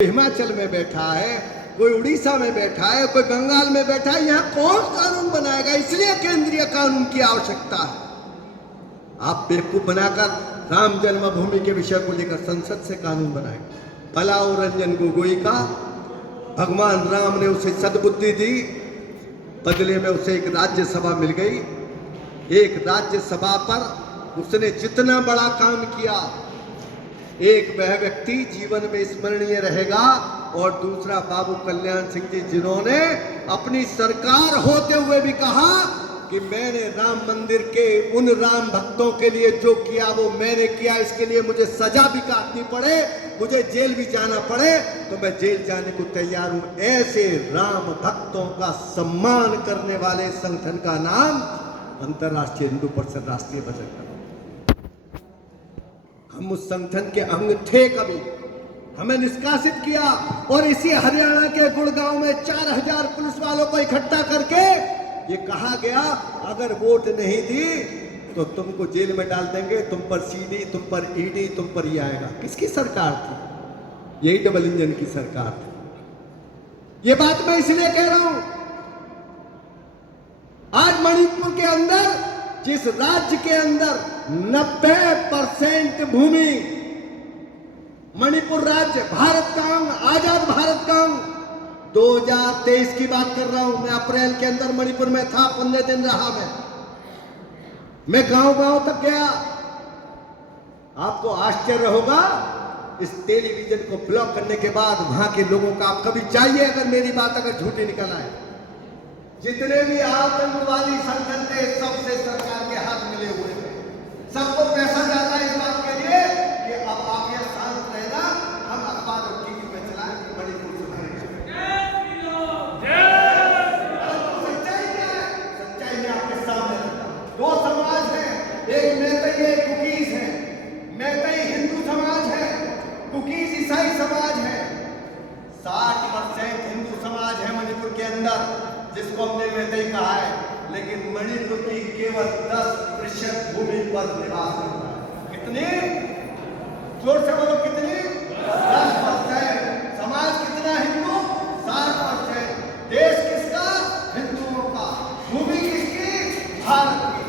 हिमाचल में बैठा है, कोई उड़ीसा में बैठा है, कोई बंगाल में बैठा है। यहाँ कौन कानून बनाएगा? इसलिए केंद्रीय कानून की आवश्यकता है। आप बेवकूफ बनाकर राम जन्मभूमि के विषय को लेकर संसद से कानून बनाएंगे। पलाऊ रंजन गोगोई का भगवान राम ने उसे सद्बुद्धि दी, बदले में उसे एक राज्यसभा मिल गई। एक राज्यसभा पर उसने जितना बड़ा काम किया, एक वह व्यक्ति जीवन में स्मरणीय रहेगा और दूसरा बाबू कल्याण सिंह जी, जिन्होंने अपनी सरकार होते हुए भी कहा कि मैंने राम मंदिर के उन राम भक्तों के लिए जो किया वो मैंने किया, इसके लिए मुझे सजा भी काटनी पड़े, मुझे जेल भी जाना पड़े तो मैं जेल जाने को तैयार हूं। ऐसे राम भक्तों का सम्मान करने वाले संगठन का नाम अंतर्राष्ट्रीय हिंदू परिषद राष्ट्रीय बजट का। हम उस संगठन के अंग थे, कभी हमें निष्कासित किया और इसी हरियाणा के गुड़गांव में 4000 पुलिस वालों को इकट्ठा करके ये कहा गया अगर वोट नहीं दी तो तुमको जेल में डाल देंगे, तुम पर सीडी, तुम पर ईडी, तुम पर ये आएगा। किसकी सरकार थी? यही डबल इंजन की सरकार थी। ये बात मैं इसलिए कह रहा हूं, आज मणिपुर के अंदर, जिस राज्य के अंदर 90% भूमि, मणिपुर राज्य भारत का अंग, आजाद भारत का अंग, 2023 की बात कर रहा हूं मैं, अप्रैल के अंदर मणिपुर में था, 15 दिन रहा मैं गांव-गांव तक गया। आपको आश्चर्य होगा, इस टेलीविजन को ब्लॉक करने के बाद वहां के लोगों का, आप कभी चाहिए अगर मेरी बात अगर झूठी निकल आए, जितने भी आतंकवादी संगठन थे सबसे सरकार के हाथ मिले हुए थे। सबको पैसा जाता है इस बात के लिए कि अब आप यह शांत रहना, हम अखबार और टीवी में चलाएं कि मणिपुर सच्चाई क्या है? सच्चाई में आपके सामने दो समाज है, एक मैतई है, कुकीज है। मैतई हिंदू समाज है, कुकीज ईसाई समाज है। 60% हिंदू समाज है मणिपुर के अंदर, जिसको हमने मैतई कहा है, लेकिन मणिपुर की केवल 10% भूमि पर निवास करता है। कितनी? जोर से बोलो, कितनी? 10%। समाज कितना हिंदू? 60%। देश किसका? हिंदुओं का। भूमि किसकी? भारत की।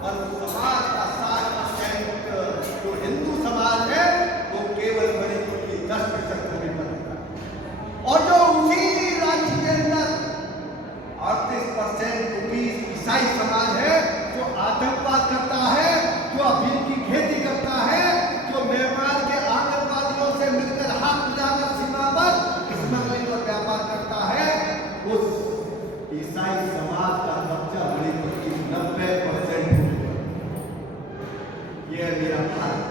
और समाज का 60% जो हिंदू समाज है वो केवल मणिपुर की 10% भूमि पर रहता है। और जो उसी राज्य के अंदर 38% कुकीज ईसाई समाज है, जो आतंकवाद करता है, जो अफीम की खेती करता है, जो म्यांमार के आतंकवादियों से मिलकर हाथ मिलाकर सीमा पर स्मगलिंग और व्यापार करता है, उस ईसाई समाज का कब्जा मणिपुर की 90% ये मेरा भारत।